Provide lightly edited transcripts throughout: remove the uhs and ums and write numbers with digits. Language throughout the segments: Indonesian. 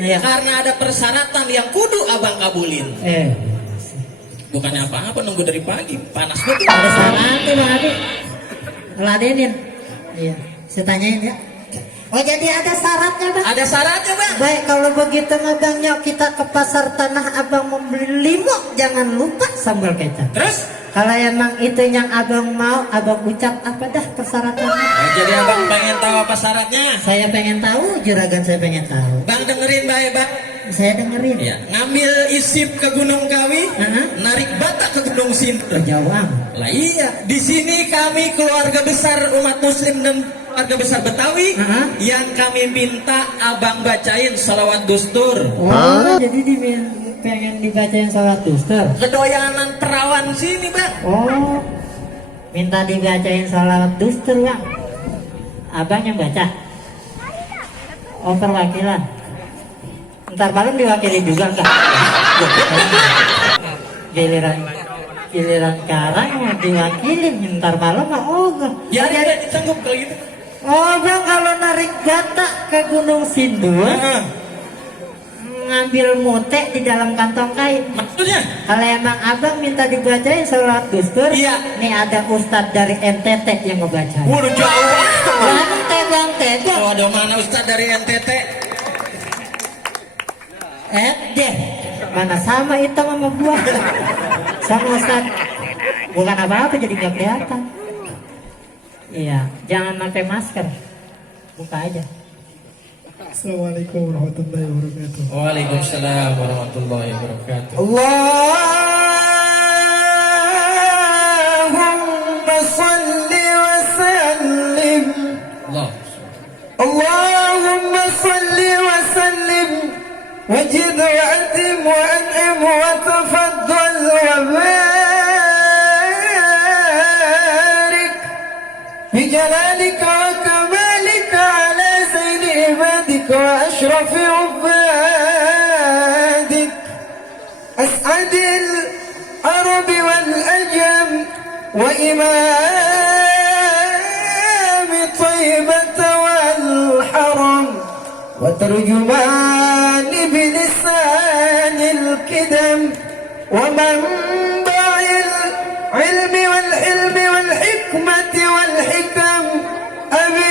Iya. karena ada persyaratan yang kudu abang kabulin. Bukannya apa-apa, nunggu dari pagi, panas betul. Ada syaratnya Bang Adi. Ladenin. Iya, saya tanyain ya. Oh jadi ada syaratnya Bang? Ada syaratnya bang. Baik, kalau begitu mah Bang, yuk kita ke pasar tanah abang membeli limo. Jangan lupa sambal kecap. Terus? Kalau emang itu yang abang mau, abang ucap apa dah persyaratannya? Oh, jadi abang pengen tahu apa syaratnya? Saya pengen tahu, juragan saya pengen tahu. Bang dengerin baik bang. Saya dengerin. Ya, ngambil isip ke Gunung Kawi, narik Batak ke Gunung Sinter. Jauh amat. Lah iya, di sini kami keluarga besar umat Muslim dan keluarga besar Betawi yang kami minta abang bacain salawat dustur. Oh, jadi pengen dibacain salawat dustur. Kedoyanan perawan sini bang. Oh, minta dibacain salawat dustur Bang. Abang yang baca. Oh, perwakilan. Ntar malam diwakili juga enggak? Giliran karang mau diwakilin, ntar malam mah enggak. Ya ada ditanggup kalau gitu. Oh Bang, kalau narik Batak ke Gunung Sindur, ngambil mute di dalam kantong kain. Maksudnya? Kalau emang abang minta dibacain salawat dustur, iya. Nih ada ustadz dari NTT yang ngebacain. Waduh jauh. Bang, Oh, ada mana ustadz dari NTT? deh, mana sama itu sama gua. Sama ustadz. Bukan apa-apa jadi gak kelihatan. Iya, jangan pakai masker. Buka aja. Assalamualaikum warahmatullahi wabarakatuh. Waalaikumsalam warahmatullahi wabarakatuh. Allahumma salli wa sallim. Allahumma salli wa sallim. Wajid wa atim wa an'im wa tafaddal wa barik bi jalalika wa kamalika ala sayyidi ibadik wa ashrafi ubadik as'adil arabi wal ajam wa imami tayyibata wal haram wa tarjumani بلسان الكدم ومنبع العلم والحلم والحكمة والحكم أبي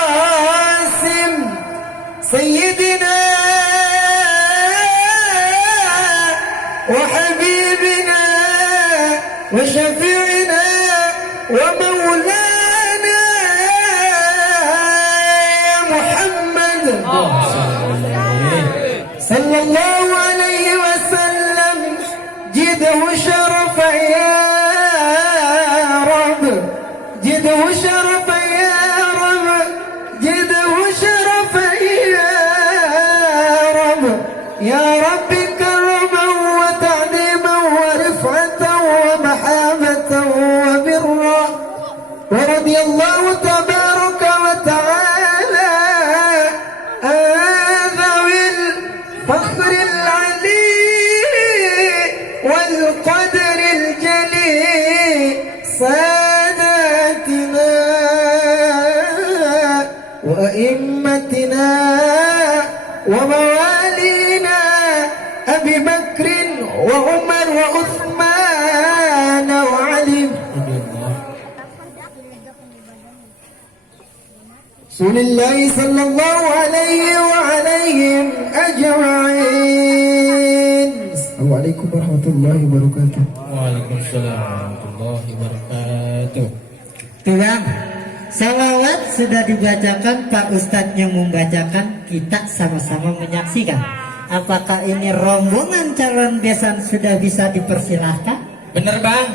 القاسم سيدنا وحبيبنا وشفيعنا ومولانا صلى الله عليه وسلم جده شرفا يا رب جده شرفا يا رب جده شرفا يا رب يا رب كرما وتعظيما ورفعة ومحابة وبرا ورضي الله تبارك وتعالى فخر العلي والقدر الجليل ساداتنا وأئمتنا وموالينا أبي بكر وعمر وعثمان وعلي رسول الله صلى الله عليه وعليهم أجمعين. Assalamualaikum warahmatullahi wabarakatuh. Waalaikumsalam warahmatullahi wabarakatuh. Tuh Bang, salawat sudah dibacakan, Pak Ustadz yang membacakan, kita sama-sama menyaksikan. Apakah ini rombongan calon besan sudah bisa dipersilahkan? Bener bang,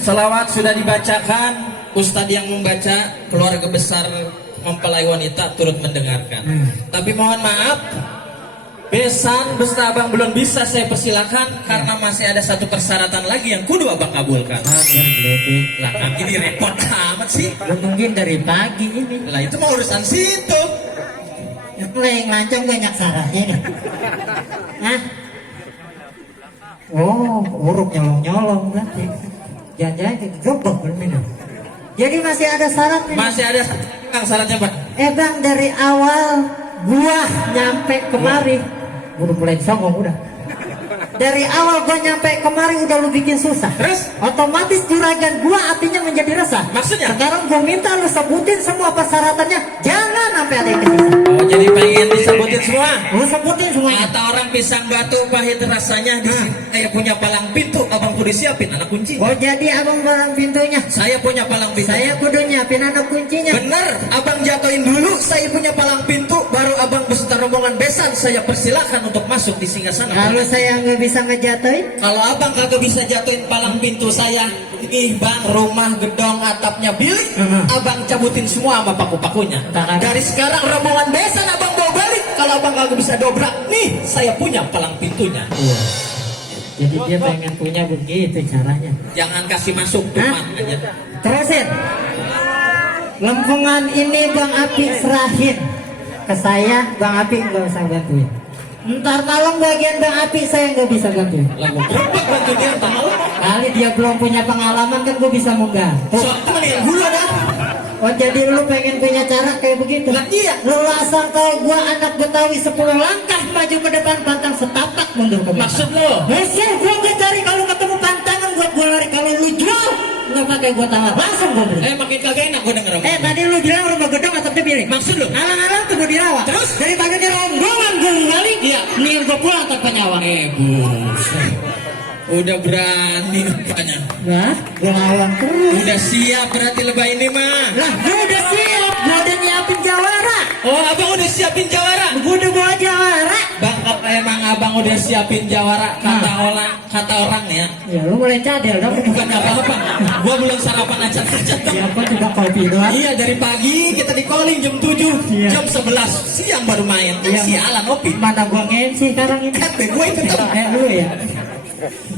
salawat sudah dibacakan, Ustadz yang membaca, keluarga besar mempelai wanita turut mendengarkan. Tapi mohon maaf, besan beserta abang belum bisa saya persilakan karena masih ada satu persyaratan lagi yang kudu abang kabulkan. Lah kan ini repot amat sih. Mungkin dari pagi ini. Lah itu mau urusan situ. Yang lancang banyak syaratnya. Hah? Oh, uruk nyolong-nyolong berarti. Jangan-jangan gebok berminum. Jadi masih ada syaratnya. Masih ada syaratnya Pak. Bang, dari awal gua nyampe kemari, udah mulai songong udah. Dari awal gua nyampe kemari udah lu bikin susah. Terus? Otomatis juragan gua hatinya menjadi resah. Maksudnya? Sekarang gua minta lu sebutin semua persyaratannya. Jangan sampai ada yang ketinggalan. Oh, jadi pengen disebutin semua. Lu sebutin semuanya. Kata orang pisang batu pahit rasanya. Saya punya palang pintu, abang kudu siapin anak kunci. Oh, jadi abang palang pintunya. Saya punya palang pintu. Saya kudu nyiapin anak kuncinya. Bener, abang jatuhin dulu. Saya punya palang pintu, baru abang beserta rombongan besan. Saya persilakan untuk masuk di singgasana. Kalau saya nggak bisa ngejatuhin, Kalau abang kagak bisa jatuhin palang pintu saya, nih bang, rumah gedong atapnya bilik, abang cabutin semua sama paku-pakunya. Tak ada. Dari sekarang rombongan besan abang bawa balik. Kalau abang kagak bisa dobrak, nih saya punya palang pintunya. jadi dia pengen punya begitu caranya. Jangan kasih masuk, cuma aja. Terusin. Lempungan ini Bang Api serahin ke saya, Bang Api nggak usah bantuin. Ntar malam bagian Bang Api saya nggak bisa bantuin. Lagu gerobak bantu dia tahu. Kali dia belum punya pengalaman kan gue bisa menggantung. Soalnya mendingan gula dah. Oh, jadi lu pengen punya cara kayak begitu? Lah iya. Lu asal tau gua anak Betawi 10 langkah maju ke depan, pantang setapak mundur ke belakang. Maksud lo? Mesin gua nggak cari kalau ketemu pantangan buat gua lari. Kalau lu jual nggak pakai gua tawar, langsung gua beli. Makin kagak enak gua denger. Tadi lu bilang rumah gedung atapnya bilik. Maksud lu? Alang-alang tuh gua dirawat. Terus? Daripada di rombongan gua balik, Iya. nih gua pulang tanpa nyawa. Buset. Udah berani rupanya. Nah, gua lawan terus. Udah siap berarti lebay ini mah. Lah, gua udah siap, gua udah nyiapin jawara. Oh, abang udah siapin jawara. Gua udah bawa jawara. Bang, apa emang abang udah siapin jawara? Kata orang ya. Ya lu mulai cadel dong. Bukan apa-apa. Gua belum sarapan acak-acak. Ya gua juga kopi doang. Iya, dari pagi kita di calling jam 7, Iya. jam 11 siang baru main. Kan Iya. sialan Opi. Mana gua ngensi sekarang ini. Kata gue itu tuh. Lu ya.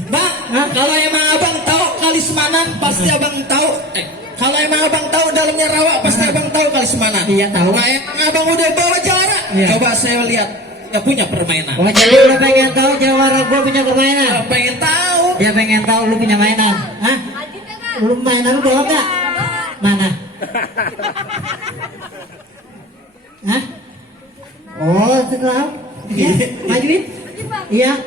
Bang, kalau emang abang tahu Kalismanan pasti abang tahu. Kalau emang abang tahu dalamnya rawa pasti abang tahu Kalismanan. Iya, tahu. Nah, emang abang udah bawa jawara. Iya. Coba saya lihat. Dia punya permainan. Oh, jadi lu pengen tahu jawara gua punya permainan? Pengen tahu. Dia pengen tahu lu punya mainan. Hah? Lu mainan lu bawa enggak? Mana? Hah? Oh, setelah. Ya, majuin. Iya.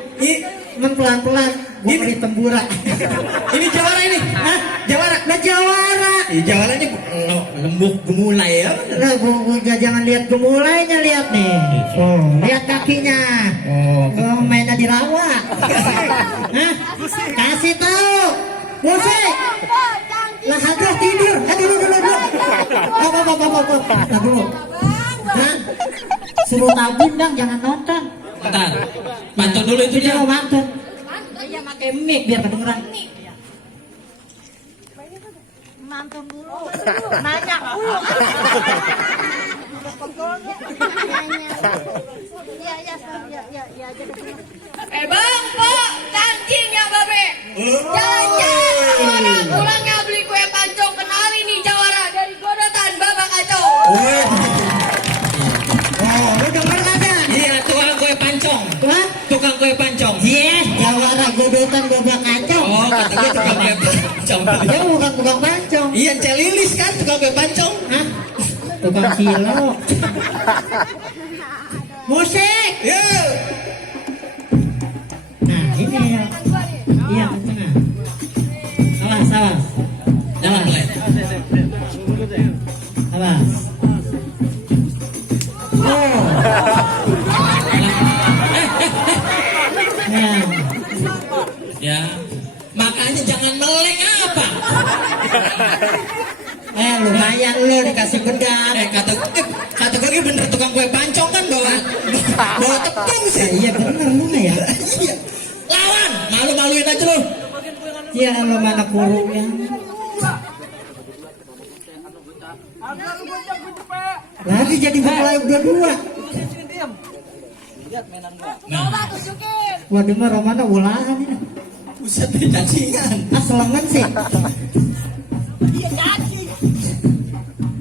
Pelan-pelan. Gua beli tempura. Ini jawara ini. Hah? Jawara. Nah, jawara. Jawaranya lembut gemulai ya. Nah, gua jangan lihat gemulainya, lihat nih. Oh, lihat kakinya. Oh, mainnya di rawa. Hah? Kasih tahu. Musik. Lah, hadroh tidur. Dulu. Apa. Dulu. Hah? Suruh tabung dong, jangan nonton. Bentar. Pantun dulu itu Dia ya. mau mantun. Iya, pakai mic biar kedengeran. Mantun dulu, nanya dulu. Bang, Pak, kancing ya, Babe. Jalan-jalan mana pulangnya beli kue pancong, kenalin nih jawara dari godotan Babak Kacau. Oh, lu denger kagak? Iya, tukang kue pancong. Hah? Tukang kue pancong. Iya, jawara godotan babak kacau. Oh, kata gue tukang kue pancong. Dia bukan tukang pancong. Iya, Celilis kan tukang kue pancong. Hah? Tukang cilok. Musik. Yo. Nah, ini ya. Iya, tengah. Awas. Jangan mulai. Awas. Oh. Nah, Ya. Makanya jangan meleng apa. lumayan lu dikasih pedang. Kata gue bener tukang kue pancong kan bawa tepung sih. Iya bener lu ya. Iya. Lawan, malu-maluin aja lu. Iya lu mana kurungnya. Lagi jadi mulai berdua. Coba tunjukin. Waduh mah Romana ulahan ini. Buset cacingan. Selengan sih. Dia cacing.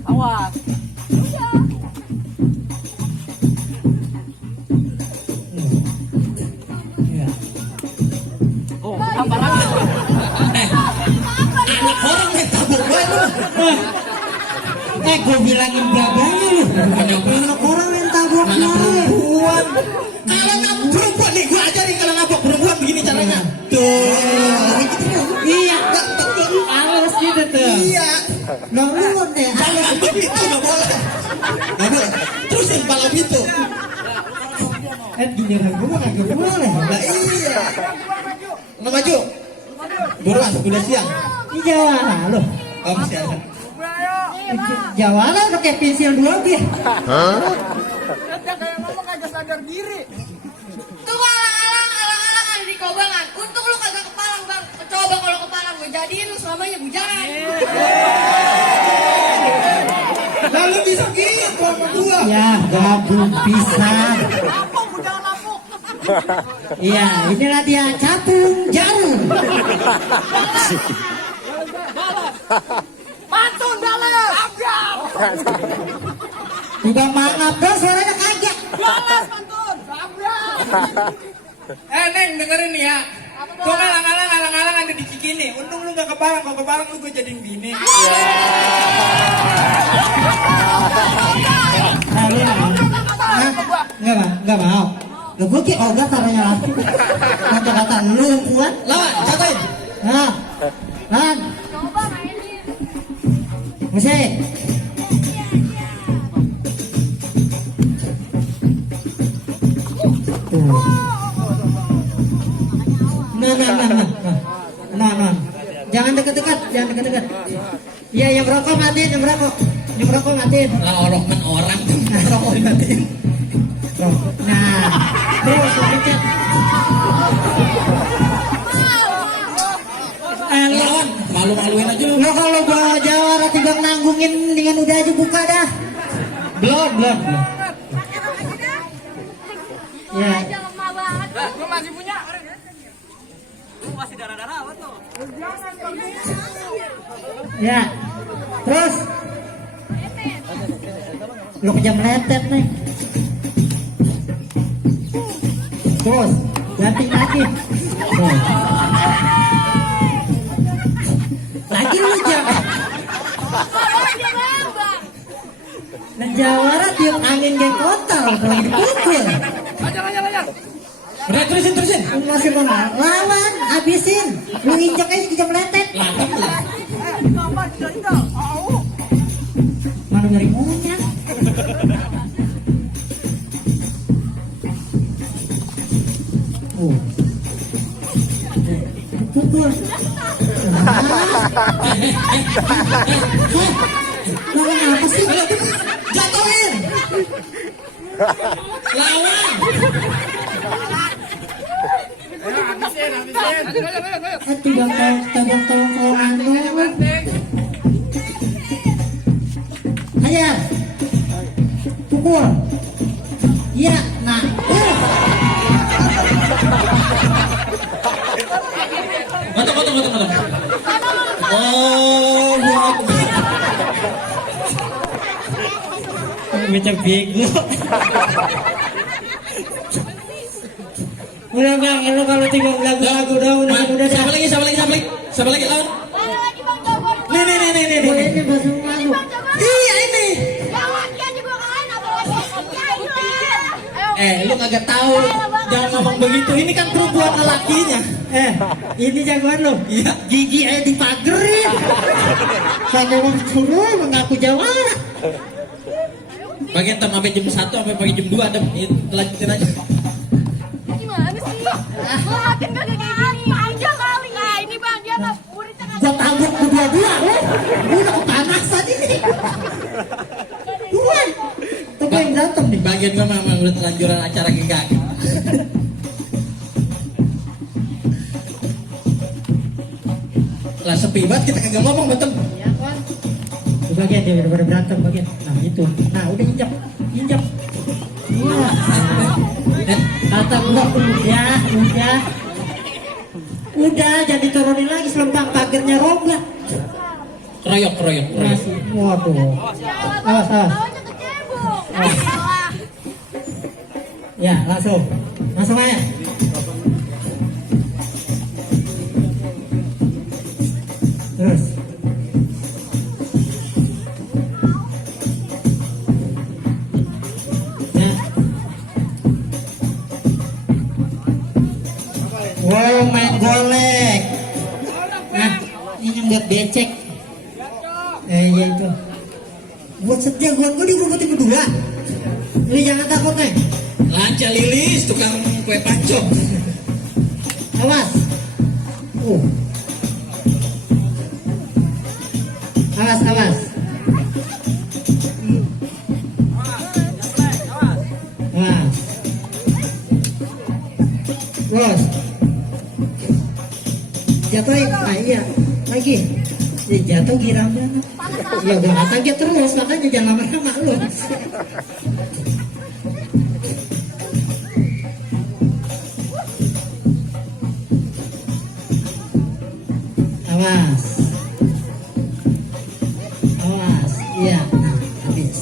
Awas. Iya. Anak orang main tabuk gue lu. Gue bilangin babanya lu. Anak orang yang tabok Mana lari. perempuan? Kalau ngabok perempuan nih, gua ajarin kalau ngabok perempuan begini caranya. Tuh. Iya, harus gitu tuh. Iya. Nongol deh. Jangan begitu, nggak boleh. Nggak boleh. Terusin pala itu. Giliran gue kagak boleh. Nah iya. Lo maju. Buruan, udah siang. Ini Jawara loh. Oh, masih ada. Jawara udah kayak pensil 2B. Tuh alang-alang ada di Kobangan. Untung lu kagak ke Palang, Bang. Coba kalau ke Palang gue jadiin lu selamanya bujangan. Lalu bisa gitu sama gua. Ya gabung pisan. Iya, inilah dia capung jarum. Pantun balas. Udah mangap dong suaranya kagak. Balas pantun. Neng dengerin nih ya. Gua alang-alang ada di Cikini. Untung lu gak kepalang, kalau kepalang lu gue jadiin bini. Enggak mau. Lu gue ki ogah caranya laki. Kata-kata lu kuat. Lawan, catain. Nah. Lan. Coba mainin. Musik. Nah. Jangan dekat-dekat. Iya, yang merokok matiin, yang merokok matiin. Lah orang rokok dimatiin. Nah, terus pencet. Lawan, malu-maluin aja lu. Lo kalau bawa Jawara tiba nanggungin dengan udah aja buka dah. Belum. Ya. Aja lemah banget. Gue masih punya. Ya. Terus. Lo kejam letet nih. Terus ganti lagi. Tuh. Lagi lu jangan. Nah Jawara tiup angin kayak kotor kalau dipukul. Udah terusin. Lu masih mau lawan, habisin. Lu injak aja kejam letet. Lah. Mana nyari maunya? Pukul. Lawan apa sih? Jatuhin. Lawan. Tidak tahu anu. Aja. Pukul. Iya, nah. Mantap. Oh, Macam bego. Udah bang, lu kalau tinggal lagu-lagu udah. Siapa lagi lawan? Mana lagi Bang Coba? Nih. Boleh ini bahasa malu. Iya ini. Yang laki aja gua kalah, apalagi Lu kagak tahu. Jangan ngomong begitu. Ini kan perempuan lelakinya. Ini jagoan lo. Iya. Gigi aja dipagerin. Sampai mau suruh mengaku Jawara. Bagian sampai jam 1 sampai pagi jam 2 ada. Lanjutin aja. Gimana sih? Gua makin kagak kayak gini aja kali. Nah ini Bang, dia mah muridnya Gua tabuk berdua-dua. Gua udah kepanasan ini. Tuan. Tuh yang berantem nih. Bagian gua memang udah terlanjuran acara gigak. Lah sepi banget kita kagak ngomong betul. Ya kan. Di bagian dia udah pada berantem bagian. Nah itu. Nah udah injak. Iya. Kata gua udah. Udah jadi turunin lagi selempang pagernya rombak. Keroyok. Masih. Waduh. Awas. bawahnya kecebong. Salah. Ya langsung aja. Terus. Oh, main golek. Nah, ini yang buat becek. Iya itu. Buat setia gue diurutin berdua. Lu jangan takut nih. Lancar Lilis, tukang kue pancong. Awas. Awas, awas. Awas. Bos. Jatuhin. Nah, iya. Lagi. Ya, jatuh girangnya. Ya udah nggak kaget terus, makanya jangan lama-lama lu. Awas. Awas. Iya. Nah, habis.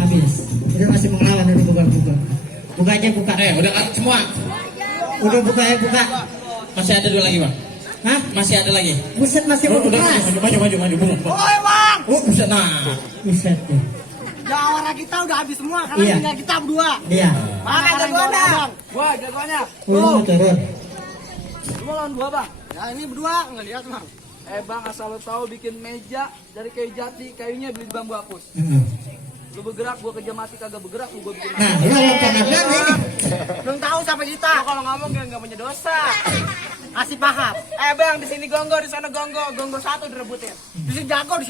Habis. Udah masih mau ngelawan, udah buka. Buka aja, buka. Udah kan semua. Udah buka ya, buka. Masih ada dua lagi, Bang. Hah? Masih ada lagi. Buset, masih mau Udah, keras. maju, Bung. Oi bang, Oh, buset, nah. Buset ya. jawara kita udah habis semua karena Iya. tinggal kita berdua. Iya. Mana jagoannya? Gua jagoannya. Lu mau turun. Lu lawan gua bang. Ya ini berdua nggak lihat bang. Bang asal lo tahu bikin meja dari kayu jati, kayunya beli di bambu hapus. Lu bergerak, gua kerja mati kagak bergerak, gua bikin. Nah, lu lawan pengadilan ini. Belum tahu sampai kita. Lu kalau ngomong nggak punya dosa. Kasih paham. Bang di sini gonggo, di sana gonggo satu direbutin. Di sini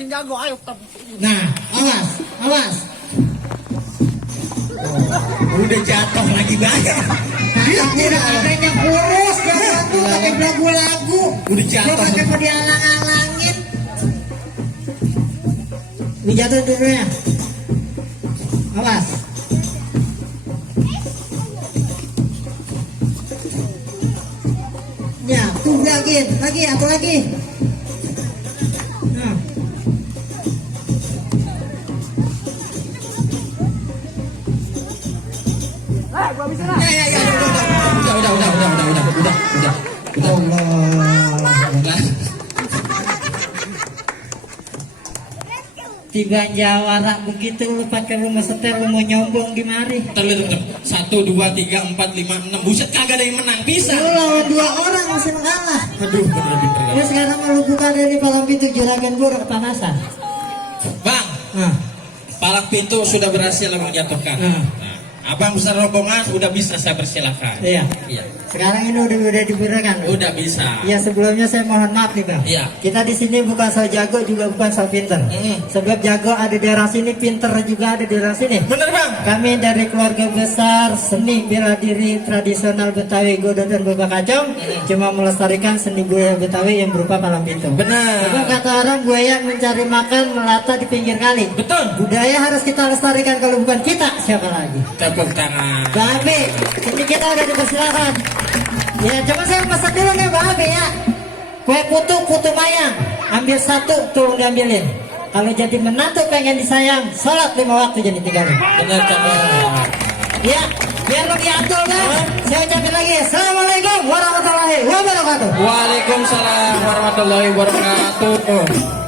jago, ayo kita. Nah, awas, awas. Udah jatuh lagi banyak. Nah, udah adanya kurus, jangan tuh pakai lagu-lagu. Udah jatuh. Lu pakai mau dihalang-halangin. Lu jatuh dulu ya. Awas. Ya, tuh lagi, atau lagi. Nah. Gua bisa lah. Ya, udah. Allah. Tiba jawara begitu lu pakai rumah setel lu mau nyombong di mari. Bentar. 1, 2, 3, 4, 5, 6. Buset, kagak ada yang menang. Bisa. Lu lawan 2 orang masih kalah. Aduh, bener. Ya sekarang lu buka dari palang pintu juragan gua udah kepanasan. Bang, Nah, palang pintu sudah berhasil menjatuhkan. Nah. Abang besar rombongan udah bisa saya persilahkan. iya. Sekarang ini udah dibubarkan. Udah bisa. Ya sebelumnya saya mohon maaf nih bang. Iya. Kita di sini bukan so jago juga bukan so pinter. Sebab jago ada di daerah sini, pinter juga ada di daerah sini. Bener bang. Kami dari keluarga besar seni bela diri tradisional Betawi Godot dan Babak Kacong cuma melestarikan seni budaya Betawi yang berupa palang pintu. Benar. Sebab kata orang buaya mencari makan melata di pinggir kali. Betul. Budaya harus kita lestarikan, kalau bukan kita siapa lagi? Tepuk tangan. Bang Abi, ini kita udah dipersilakan. Ya, coba saya pesan dulu nih Bang Abi ya. Kue putu mayang, ambil 1, tolong diambilin. Kalau jadi menantu pengen disayang, sholat 5 waktu jadi 3. Bener cakep. Ya, biar lebih atur kan. Saya ucapin lagi, Assalamualaikum warahmatullahi wabarakatuh. Waalaikumsalam warahmatullahi wabarakatuh.